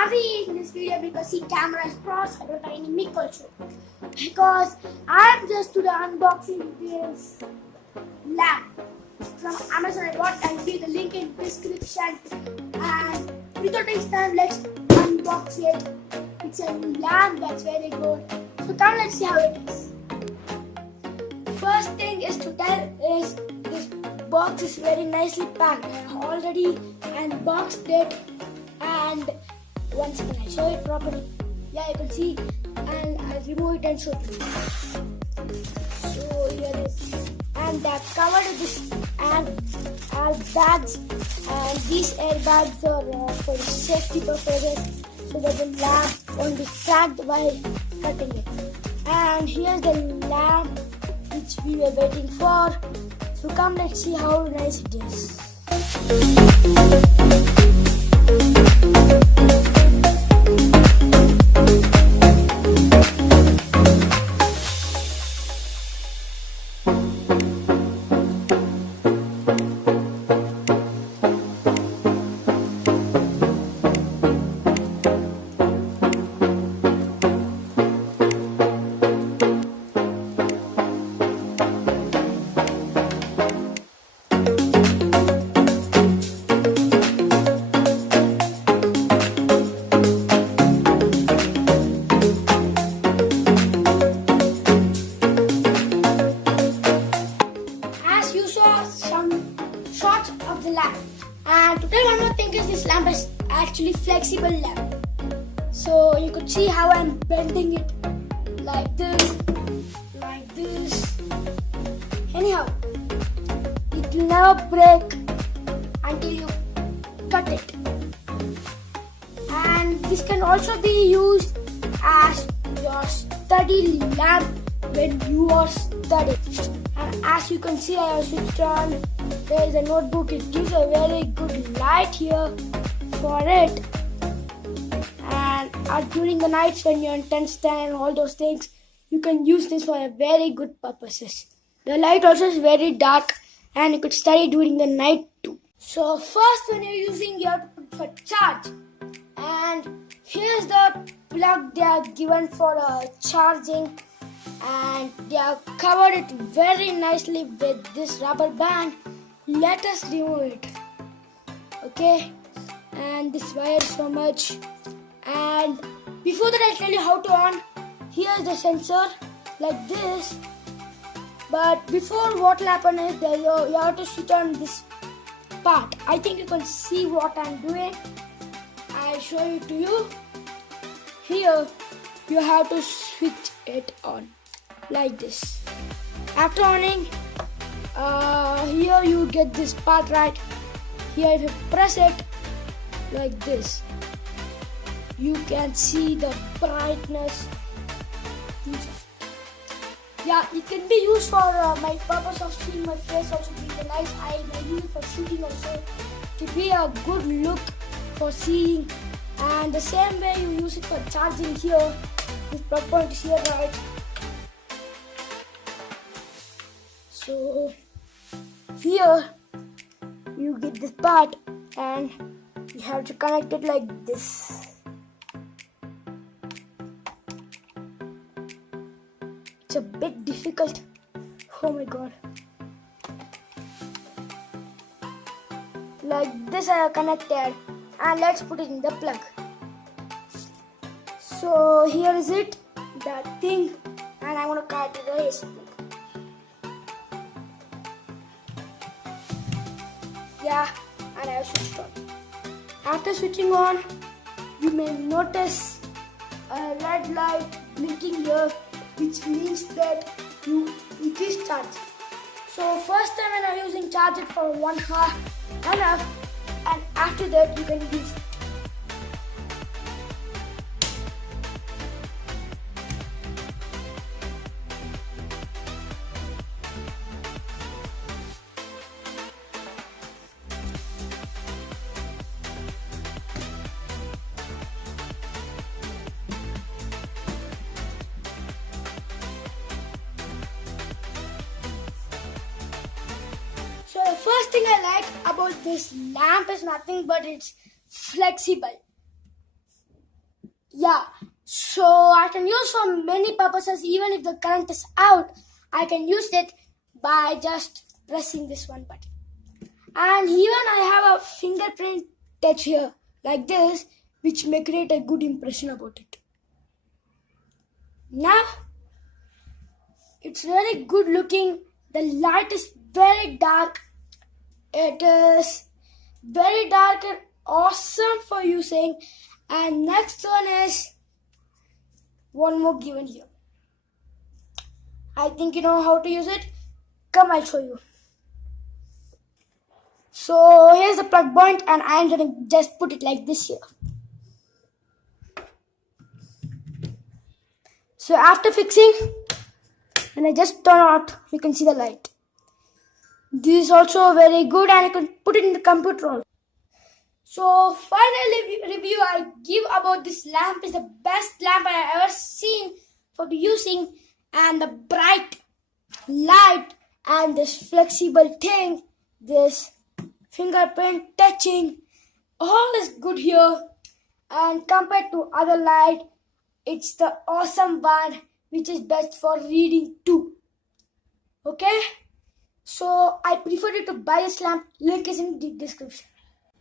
hurry in this video because see camera is crossed. I don't have any mic also. Because I'm just to the unboxing this lamp from Amazon. I bought. I'll leave the link in description. And without wasting time, let's unbox it. It's a lamp that's very good. So come, let's see how it is. First thing is to tell is this box is very nicely packed. I have already unboxed it, and once again I show it properly. Yeah, you can see, and I'll remove it and show it. So here it is, and that covered with this and bags, and these airbags are for safety purposes, so that the lamp won't be cracked while cutting it. And here's the lamp which we were waiting for. So come, let's see how nice it is. And today one more thing is this lamp is actually flexible lamp. So you could see how I'm bending it like this. Anyhow, it will never break until you cut it. And this can also be used as your study lamp when you are studying. And as you can see, I have switched on. There is a notebook. It gives a very good light here for it. And during the nights when you're in 10th standard and all those things, you can use this for a very good purposes. The light also is very dark, and you could study during the night too. So first, when you're using, you have to put for charge. And here's the plug they are given for charging. And they have covered it very nicely with this rubber band. Let us remove it. Okay, and this wire is so much. And before that, I'll tell you how to on. Here's the sensor like this. But before, what will happen is that you have to switch on this part. I think you can see what I'm doing. I'll show it to you. Here, you have to switch it on like this. After owning, here you get this part right. Here if you press it like this, you can see the brightness. Yeah, it can be used for my purpose of seeing my face also being a nice eye. I use it for shooting also to be a good look for seeing. And the same way you use it for charging here. This plug point is here, right? So here you get this part and you have to connect it like this. It's a bit difficult. Oh my god. Like this I have connected, and let's put it in the plug. So here is it, that thing, and I'm gonna cut it away. Yeah, and I have switched on. After switching on, you may notice a red light blinking here, which means that you increase charge. So first time when I'm using, charge it for 1 hour enough, and after that you can use. So the first thing I like about this lamp is nothing but it's flexible. So I can use for many purposes. Even if the current is out, I can use it by just pressing this one button. And even I have a fingerprint touch here like this, which may create a good impression about it. Now it's very good looking. The light is very dark. It is very dark and awesome for using. And next one is one more given here. I think you know how to use it. Come, I'll show you. So here's the plug point, and I'm gonna just put it like this here. So after fixing, when I just turn out, you can see the light. This is also very good, and I can put it in the computer also. So final review I give about this lamp is the best lamp I have ever seen for using, and the bright light and this flexible thing, this fingerprint touching, all is good here. And compared to other light, it's the awesome one which is best for reading too. Okay, so I prefer you to buy this lamp. Link is in the description.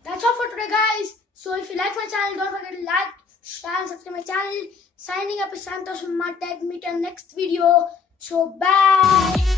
That's all for today, guys. So if you like my channel, don't forget to like, share and subscribe my channel. Signing up is Smartone Rocklight. Meet you in the next video. So bye.